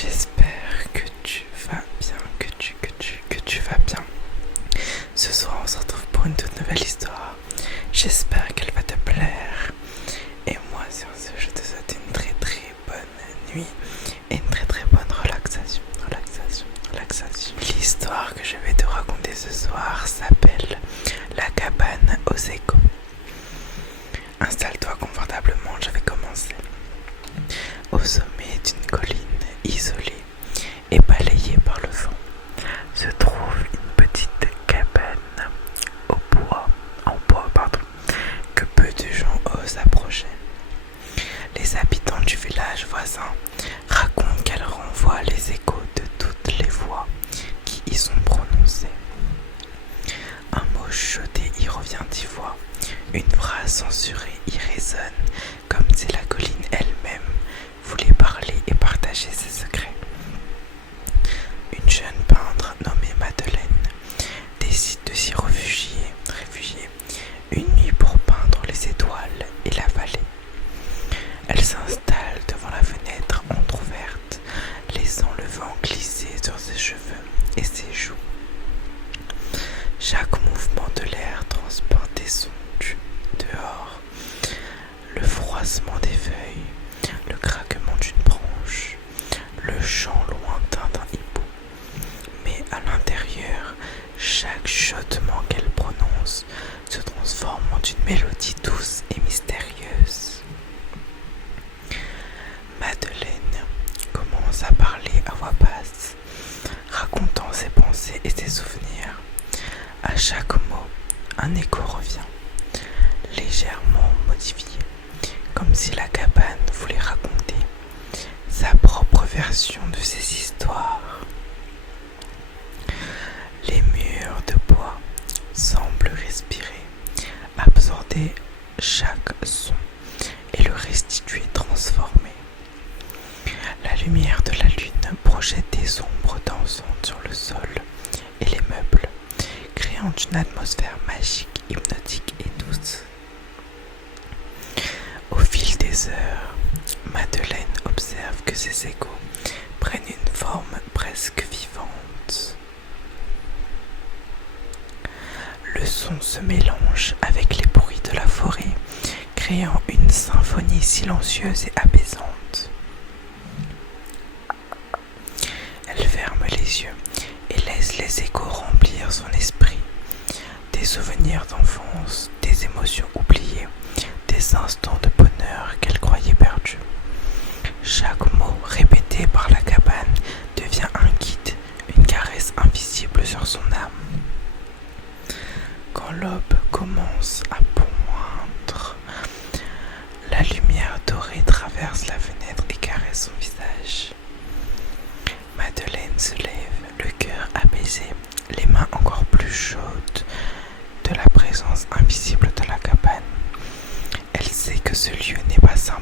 J'espère que tu vas bien, que tu vas bien. Ce soir, on se retrouve pour une toute nouvelle histoire. J'espère qu'elle va te plaire. Et moi, sur ce, je te souhaite une très très bonne nuit et une très très bonne relaxation. L'histoire que je vais te raconter ce soir s'appelle La cabane aux échos. Installe-toi confortablement, je vais commencer. Au sommet d'une colline isolée et balayée par le vent, se trouve une petite cabane en bois, que peu de gens osent approcher. Les habitants du village voisin racontent qu'elle renvoie les échos de toutes les voix qui y sont prononcées. Un mot chuchoté y revient dix fois, une phrase censurée y résonne comme si la colline elle-même voulait parler et partager ses secrets. Une jeune peintre nommée Madeleine décide de s'y réfugier une nuit pour peindre les étoiles et la vallée. Elle s'installe devant la fenêtre entr'ouverte, laissant le vent glisser sur ses cheveux et ses joues. Chaque mouvement de l'air transporte des sons dehors, le froissement des feuilles, le craquement d'une branche, le chant lointain d'un hibou. Mais à l'intérieur, chaque chuchotement qu'elle prononce se transforme en une mélodie douce et mystérieuse. Madeleine commence à parler à voix basse, racontant ses pensées et ses souvenirs. À chaque mot, un écho revient, légèrement modifié, comme si la cabane voulait raconter sa propre version de ces histoires. Les murs de bois semblent respirer, absorber chaque son et le restituer transformé. La lumière de la lune projette des ombres dansantes sur le sol et les meubles, créant une atmosphère magique, hypnotique et douce. Au fil des heures, Madeleine observe que ces échos prennent une forme presque vivante. Le son se mélange avec les bruits de la forêt, créant une symphonie silencieuse et apaisante. Elle ferme les yeux et laisse les échos remplir son esprit. Des souvenirs d'enfance, des émotions oubliées, des instants de bonheur qu'elle croyait perdus. Chaque mot répété par la cabane devient un guide, une caresse invisible sur son âme. Quand l'aube commence à poindre, la lumière dorée traverse la fenêtre et caresse son visage. Madeleine se lève, le cœur apaisé, les mains encore plus chaudes de la présence invisible de la cabane. Elle sait que ce lieu n'est pas un